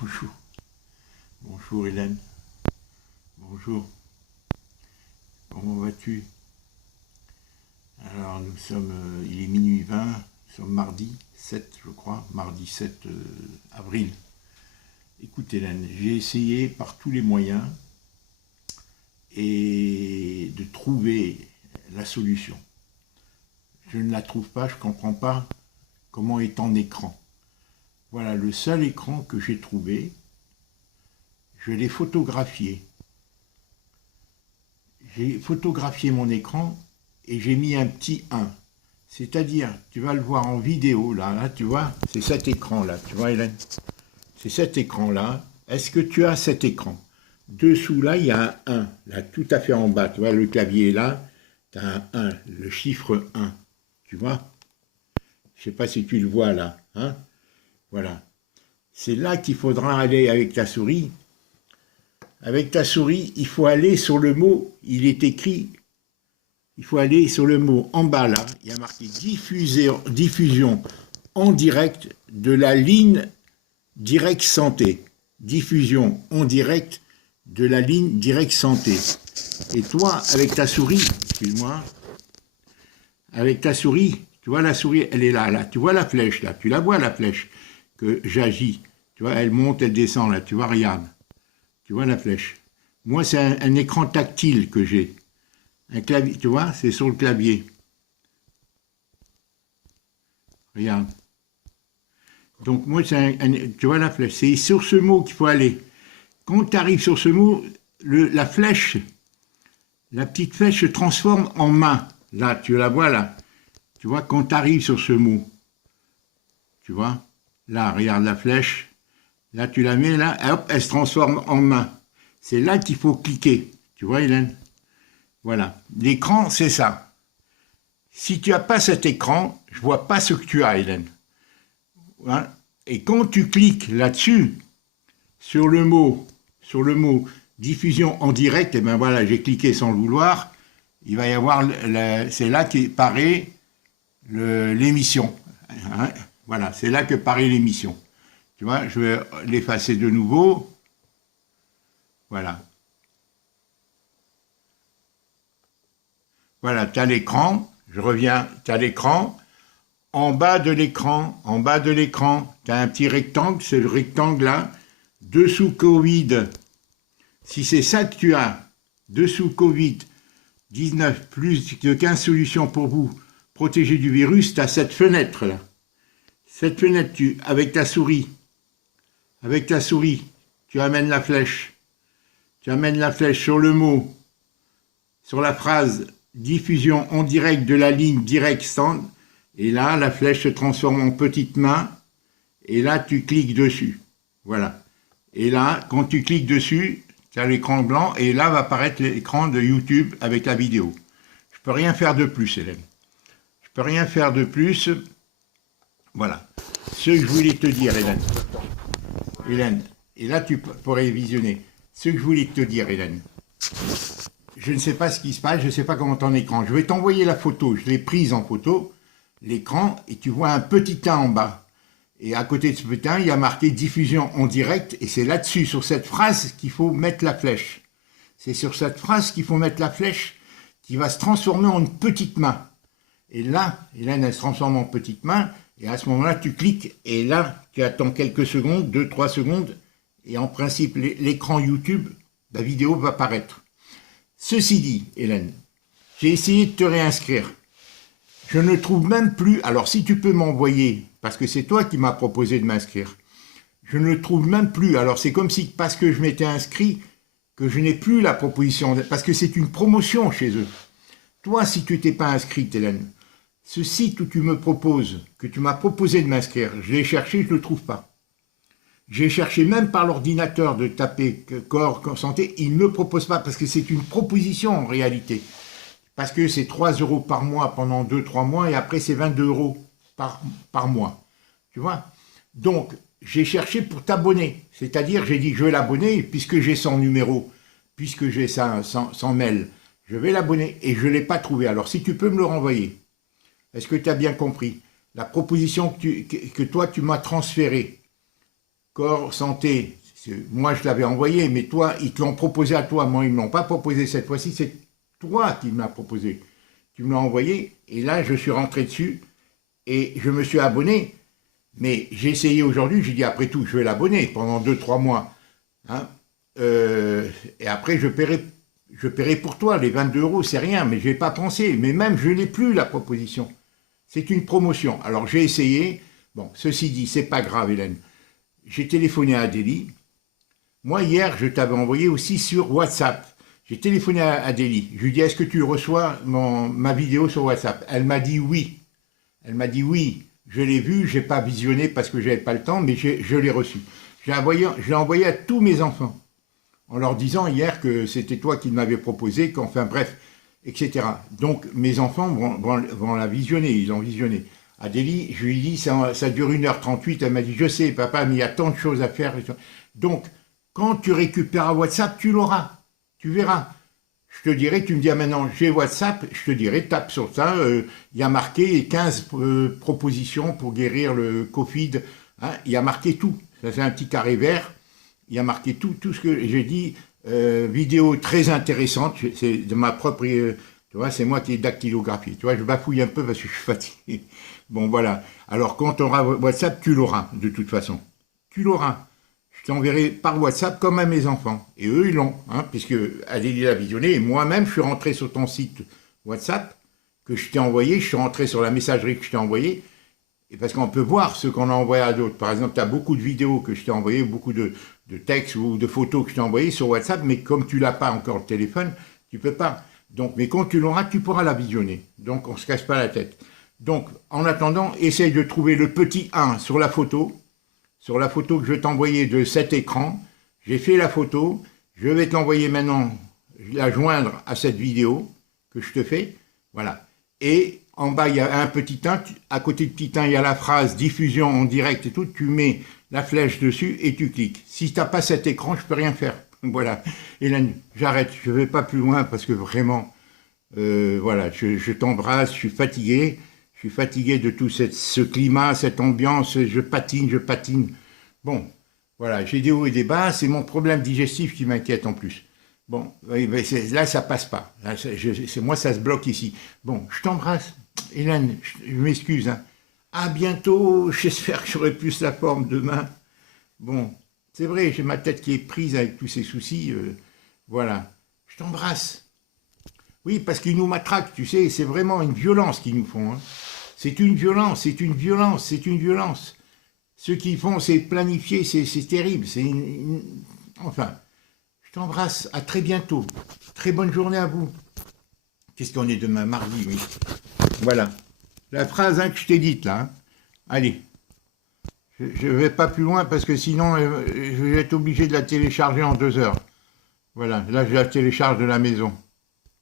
Bonjour. Bonjour Hélène. Bonjour. Comment vas-tu? Alors nous sommes, il est minuit 20, nous sommes mardi 7 je crois, mardi 7 avril. Écoute Hélène, j'ai essayé par tous les moyens et de trouver la solution. Je ne la trouve pas, je ne comprends pas comment est en écran. Voilà, le seul écran que j'ai trouvé, je l'ai photographié. J'ai photographié mon écran et j'ai mis un petit 1. C'est-à-dire, tu vas le voir en vidéo, là tu vois, c'est cet écran-là, tu vois Hélène? C'est cet écran-là. Est-ce que tu as cet écran? Dessous, là, il y a un 1, là, tout à fait en bas, tu vois, le clavier est là, tu as un 1, le chiffre 1, tu vois? Je ne sais pas si tu le vois là, hein? Voilà. C'est là qu'il faudra aller avec ta souris. Avec ta souris, il faut aller sur le mot, il est écrit, il faut aller sur le mot en bas là, il y a marqué diffusion en direct de la ligne Direct Santé. Diffusion en direct de la ligne Direct Santé. Et toi, avec ta souris, excuse-moi, avec ta souris, tu vois la souris, elle est là, tu vois la flèche là, tu la vois la flèche que j'agis, tu vois, elle monte, elle descend là, tu vois, regarde, tu vois la flèche. Moi, c'est un écran tactile que j'ai, un clavier, tu vois, c'est sur le clavier. Regarde. Donc moi, tu vois la flèche, c'est sur ce mot qu'il faut aller. Quand tu arrives sur ce mot, la flèche, la petite flèche se transforme en main. Là, tu la vois là. Tu vois, quand tu arrives sur ce mot, tu vois, là, regarde la flèche, là, tu la mets là, hop, elle se transforme en main. C'est là qu'il faut cliquer. Tu vois, Hélène? Voilà. L'écran, c'est ça. Si tu n'as pas cet écran, je ne vois pas ce que tu as, Hélène. Voilà. Et quand tu cliques là-dessus, sur le mot diffusion en direct, et ben voilà, j'ai cliqué sans le vouloir, il va y avoir, c'est là qu'apparaît l'émission. Hein, voilà, c'est là que paraît l'émission. Tu vois, je vais l'effacer de nouveau. Voilà. Voilà, tu as l'écran, je reviens, tu as l'écran. En bas de l'écran, tu as un petit rectangle, c'est le rectangle là, dessous Covid. Si c'est ça que tu as, dessous Covid-19, plus de 15 solutions pour vous protéger du virus, tu as cette fenêtre là. Cette fenêtre, avec ta souris, tu amènes la flèche. Tu amènes la flèche sur le mot, sur la phrase diffusion en direct de la ligne direct stand. Et là, la flèche se transforme en petite main. Et là, tu cliques dessus. Voilà. Et là, quand tu cliques dessus, tu as l'écran blanc. Et là va apparaître l'écran de YouTube avec la vidéo. Je ne peux rien faire de plus, Hélène. Je ne peux rien faire de plus. Voilà. Ce que je voulais te dire, Hélène. Hélène. Et là, tu pourrais visionner. Ce que je voulais te dire, Hélène. Je ne sais pas ce qui se passe. Je ne sais pas comment ton écran. Je vais t'envoyer la photo. Je l'ai prise en photo. L'écran, et tu vois un petit 1 en bas. Et à côté de ce petit 1, il y a marqué diffusion en direct, et c'est là-dessus, sur cette phrase, qu'il faut mettre la flèche. C'est sur cette phrase qu'il faut mettre la flèche, qui va se transformer en une petite main. Et là, Hélène, elle se transforme en petite main, et à ce moment-là, tu cliques, et là, tu attends quelques secondes, 2-3 secondes, et en principe, l'écran YouTube, la vidéo va apparaître. Ceci dit, Hélène, j'ai essayé de te réinscrire. Je ne trouve même plus, alors si tu peux m'envoyer, parce que c'est toi qui m'as proposé de m'inscrire, je ne le trouve même plus, alors c'est comme si, parce que je m'étais inscrit, que je n'ai plus la proposition, parce que c'est une promotion chez eux. Toi, si tu t'es pas inscrite, Hélène, ce site où tu me proposes, que tu m'as proposé de m'inscrire, je l'ai cherché, je ne le trouve pas. J'ai cherché même par l'ordinateur de taper corps santé, il ne propose pas, parce que c'est une proposition en réalité. Parce que c'est 3 € par mois pendant 2-3 mois et après c'est 22 € par mois. Tu vois? Donc, j'ai cherché pour t'abonner. C'est-à-dire, j'ai dit, je vais l'abonner puisque j'ai son numéro, puisque j'ai son mail. Je vais l'abonner et je ne l'ai pas trouvé. Alors, si tu peux me le renvoyer. Est-ce que tu as bien compris? La proposition que toi, tu m'as transférée corps, santé. Moi, je l'avais envoyé, mais toi, ils te l'ont proposé à toi. Moi, ils ne me l'ont pas proposé cette fois-ci, c'est toi qui me l'as proposé. Tu me l'as envoyé, et là, je suis rentré dessus, et je me suis abonné. Mais j'ai essayé aujourd'hui, j'ai dit, après tout, je vais l'abonner pendant 2-3 mois. Hein. Et après, je paierai pour toi. Les 22 euros, c'est rien, mais je n'ai pas pensé. Mais même, je n'ai plus la proposition. C'est une promotion. Alors, j'ai essayé. Bon, ceci dit, c'est pas grave, Hélène. J'ai téléphoné à Adélie. Moi, hier, je t'avais envoyé aussi sur WhatsApp. J'ai téléphoné à Adélie. Je lui ai dit, est-ce que tu reçois ma vidéo sur WhatsApp? Elle m'a dit oui. Elle m'a dit oui. Je l'ai vu, je n'ai pas visionné parce que je n'avais pas le temps, mais je l'ai reçu. Je l'ai envoyé à tous mes enfants, en leur disant hier que c'était toi qui m'avais proposé, qu'enfin bref, etc. Donc mes enfants vont la visionner, ils ont visionné. Adélie, je lui ai dit, ça dure 1h38, elle m'a dit, je sais papa, mais il y a tant de choses à faire. Donc, quand tu récupéreras WhatsApp, tu l'auras, tu verras. Je te dirai, tu me dis, ah, maintenant j'ai WhatsApp, je te dirai, tape sur ça, il y a marqué 15 propositions pour guérir le Covid, hein, il y a marqué tout, ça c'est un petit carré vert, il y a marqué tout ce que j'ai dit, vidéo très intéressante, c'est de ma propre, tu vois, c'est moi qui ai dactylographié, tu vois, je bafouille un peu parce que je suis fatigué. Bon voilà, alors quand tu auras WhatsApp, tu l'auras de toute façon, tu l'auras. Je t'enverrai par WhatsApp comme à mes enfants. Et eux, ils l'ont, hein, puisque Adélie l'a visionné. Et moi-même, je suis rentré sur ton site WhatsApp que je t'ai envoyé. Je suis rentré sur la messagerie que je t'ai envoyée. Et parce qu'on peut voir ce qu'on a envoyé à d'autres. Par exemple, tu as beaucoup de vidéos que je t'ai envoyées, beaucoup de textes ou de photos que je t'ai envoyées sur WhatsApp. Mais comme tu l'as pas encore le téléphone, tu peux pas. Donc, mais quand tu l'auras, tu pourras la visionner. Donc, on ne se casse pas la tête. Donc, en attendant, essaye de trouver le petit 1 sur la photo. Sur la photo que je vais t'envoyer de cet écran, j'ai fait la photo, je vais te l'envoyer maintenant, la joindre à cette vidéo que je te fais, voilà. Et en bas, il y a un petit 1, à côté du petit 1, il y a la phrase diffusion en direct et tout, tu mets la flèche dessus et tu cliques. Si tu n'as pas cet écran, je ne peux rien faire. Voilà. Hélène, j'arrête, je ne vais pas plus loin parce que vraiment, voilà, je t'embrasse, je suis fatigué. Je suis fatigué de tout ce climat, cette ambiance, je patine. Bon, voilà, j'ai des hauts et des bas, c'est mon problème digestif qui m'inquiète en plus. Bon, là, ça passe pas. Là, moi, ça se bloque ici. Bon, je t'embrasse, Hélène, je m'excuse. Hein. À bientôt, j'espère que j'aurai plus la forme demain. Bon, c'est vrai, j'ai ma tête qui est prise avec tous ces soucis. Voilà, je t'embrasse. Oui, parce qu'ils nous matraquent, tu sais, c'est vraiment une violence qu'ils nous font. Hein. C'est une violence. Ce qu'ils font, c'est planifié, c'est terrible. Enfin, je t'embrasse, à très bientôt. Très bonne journée à vous. Qu'est-ce qu'on est demain, mardi, oui. Voilà. La phrase hein, que je t'ai dite, là. Hein. Allez. Je ne vais pas plus loin parce que sinon, je vais être obligé de la télécharger en 2 heures. Voilà, là, je la télécharge de la maison.